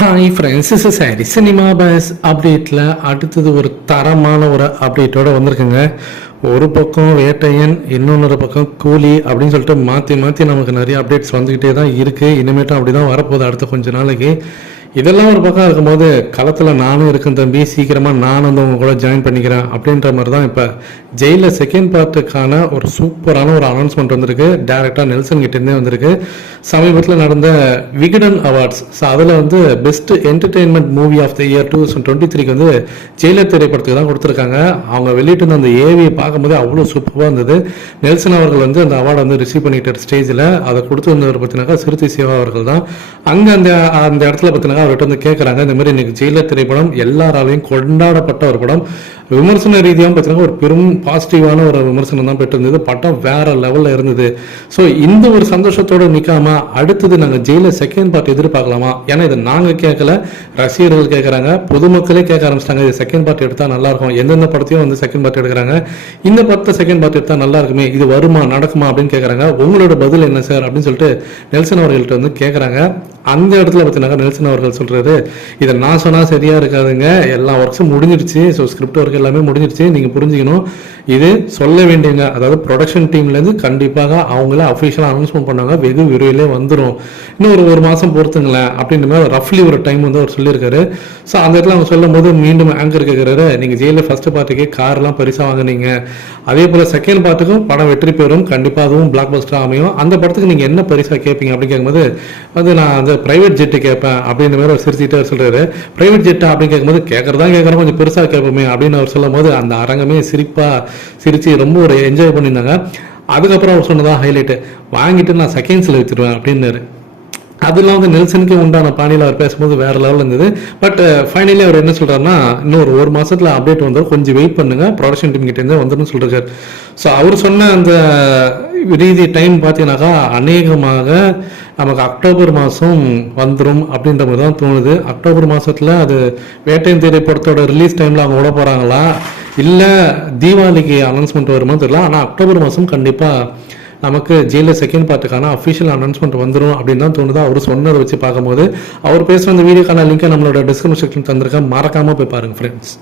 Hi friends is சாரி cinema base அப்டேட்டில் அடுத்தது ஒரு தரமான ஒரு அப்டேட்டோடு வந்திருக்குங்க. ஒரு பக்கம் வேட்டையன் இன்னொன்று பக்கம் கூலி அப்படின்னு சொல்லிட்டு மாற்றி மாற்றி நமக்கு நிறைய அப்டேட்ஸ் வந்துக்கிட்டே தான் இருக்குது இனிமேட்டும் அப்படி தான் வரப்போகுது அடுத்த கொஞ்ச நாளைக்கு. இதெல்லாம் ஒரு பக்கம் இருக்கும்போது களத்தில் நானும் இருக்கேன் தம்பி சீக்கிரமாக நானும் வந்து உங்க கூட ஜாயின் பண்ணிக்கிறேன் அப்படின்ற மாதிரி தான் இப்போ ஜெயிலில் செகண்ட் பார்ட்டுக்கான ஒரு சூப்பரான ஒரு அனௌன்ஸ்மெண்ட் வந்திருக்கு. டேரெக்டாக நெல்சன் கிட்டேருந்தே வந்திருக்கு. சமீபத்தில் நடந்த விகடன் அவார்ட்ஸ். ஸோ அதில் வந்து best entertainment movie of the year two thousand twenty த்ரீக்கு வந்து ஜெயிலர் திரைப்படத்துக்கு தான் கொடுத்துருக்காங்க. அவங்க வெளியிட்டு அந்த ஏவியை பார்க்கும்போது அவ்வளோ சூப்பராக இருந்தது. நெல்சன் அவர்கள் வந்து அந்த அவார்டை வந்து ரிசீவ் பண்ணிட்டு ஸ்டேஜில் அதை கொடுத்து வந்தவர் பார்த்தீங்கன்னாக்கா சிறுத்தை சிவா அவர்கள் தான். அங்கே அந்த அந்த இடத்துல பார்த்தீங்கன்னா அவர்கிட்ட வந்து கேட்குறாங்க இந்த மாதிரி இன்னைக்கு ஜெயிலர் திரைப்படம் எல்லாராலையும் கொண்டாடப்பட்ட ஒரு படம். விமர்சன ரீதியாக பார்த்தீங்கன்னா ஒரு பெரும் பாசிட்டிவான ஒரு விமர்சனம் தான் பெற்றிருந்தது. படம் வேற லெவலில் இருந்தது. ஸோ இந்த ஒரு சந்தோஷத்தோட நிற்காம அடுத்தது நாங்கள் ஜெயிலில் செகண்ட் பார்ட் எதிர்பார்க்கலாமா? ஏன்னா இதை நாங்கள் கேட்கல ரசிகர்கள் கேட்குறாங்க பொதுமக்களே கேட்க ஆரம்பிச்சிட்டாங்க. இது செகண்ட் பார்ட் எடுத்தால் நல்லாயிருக்கும் எந்தெந்த படத்தையும் வந்து செகண்ட் பார்ட் எடுக்கிறாங்க. இந்த படத்தை செகண்ட் பார்ட் எடுத்தால் நல்லா இருக்குமே இது வருமா நடக்குமா அப்படின்னு கேட்குறாங்க. உங்களோட பதில் என்ன சார்? அப்படின்னு சொல்லிட்டு நெல்சன் அவர்கள்ட்ட வந்து கேட்குறாங்க. அந்த இடத்துல பார்த்தீங்கன்னா நெல்சன் அவர்கள் சொல்கிறது இதை நான் சொன்னால் சரியாக இருக்காதுங்க. எல்லா ஒர்க்ஸும் முடிஞ்சிடுச்சு. ஸோ ஸ்கிரிப்ட் ஒர்க் எல்லாமே முடிஞ்சிருச்சு. நீங்கள் புரிஞ்சுக்கணும். இது சொல்ல வேண்டியங்க அதாவது ப்ரொடக்ஷன் டீம்லேருந்து கண்டிப்பாக அவங்கள அஃபிஷியலாக அனௌன்ஸ்மெண்ட் பண்ணாங்க. வெகு விரைவிலே வந்துடும் இன்னும் ஒரு ஒரு மாதம் பொறுத்துங்களேன் அப்படின்ற மாதிரி ரஃப்லி ஒரு டைம் வந்து அவர் சொல்லியிருக்காரு. ஸோ அந்த இடத்துல அவங்க சொல்லும் போது மீண்டும் ஆங்கர் கேட்குறாரு நீங்கள் ஜெயிலில் ஃபஸ்ட்டு பார்ட்டுக்கே கார்லாம் பரிசாக வாங்கினீங்க. அதே போல் செகண்ட் பார்ட்டுக்கும் படம் வெற்றி பெறும். கண்டிப்பாக அதுவும் பிளாக் பஸ்டராக அமையும். அந்த படத்துக்கு நீங்கள் என்ன பரிசாக கேட்பீங்க அப்படின்னு கேட்கும்போது வந்து நான் அந்த ப்ரைவேட் ஜெட்டு கேட்பேன் அப்படின்ற மாதிரி அவர் சிரிச்சுட்டு அவர் சொல்கிறாரு ப்ரைவேட் ஜெட்டா அப்படின்னு கேட்கும்போது கேட்கறதா கேட்குறோம் கொஞ்சம் பெருசாக கேட்போமே அப்படின்னு அவர் சொல்லும் போது அந்த அரங்கமே சிரிப்பா சிரிச்சு ரொம்ப ஒரு என்ஜாய் பண்ணியிருந்தாங்க. அதுக்கப்புறம் அவர் சொன்னதான் ஹைலைட்டு வாங்கிட்டு நான் செகண்ட்ஸில் வச்சுருவேன் அப்படின்னாரு. அதெல்லாம் வந்து நெல்சனுக்கு உண்டான பாணியில் அவர் பேசும்போது வேற லெவலில் இருந்தது. பட் ஃபைனலி அவர் என்ன சொல்கிறாருன்னா இன்னும் ஒரு ஒரு மாசத்துல அப்டேட் வந்தோம் கொஞ்சம் வெயிட் பண்ணுங்க. ப்ரொடக்ஷன் டீம் கிட்டேருந்து வந்துடும் சொல்றாரு ஸோ அவர் சொன்ன அந்த ரீதி டைம் பார்த்தீங்கன்னாக்கா அநேகமாக நமக்கு அக்டோபர் மாதம் வந்துடும் அப்படின்ற மாதிரி தான் தோணுது. அக்டோபர் மாதத்தில் அது வேட்டையின் திரைப்படத்தோட ரிலீஸ் டைமில் அவங்க விட போகிறாங்களா இல்லை தீபாவளிக்கு அனௌன்ஸ்மெண்ட் வருமா தெரியல. ஆனால் அக்டோபர் மாதம் கண்டிப்பாக நமக்கு ஜெயிலில் செகண்ட் பார்ட்டுக்கான அஃபிஷியல் அனௌன்ஸ்மெண்ட் வந்துடும் அப்படின்னு தான் தோணுது. அவர் சொன்னதை வச்சு பார்க்கும்போது அவர் பேசுகிற அந்த வீடியோக்கான லிங்கை நம்மளோட டிஸ்கிரிப்ஷன் செக்ஷன் தந்திருக்கேன். மறக்காமல் போய் பாருங்கள் ஃப்ரெண்ட்ஸ்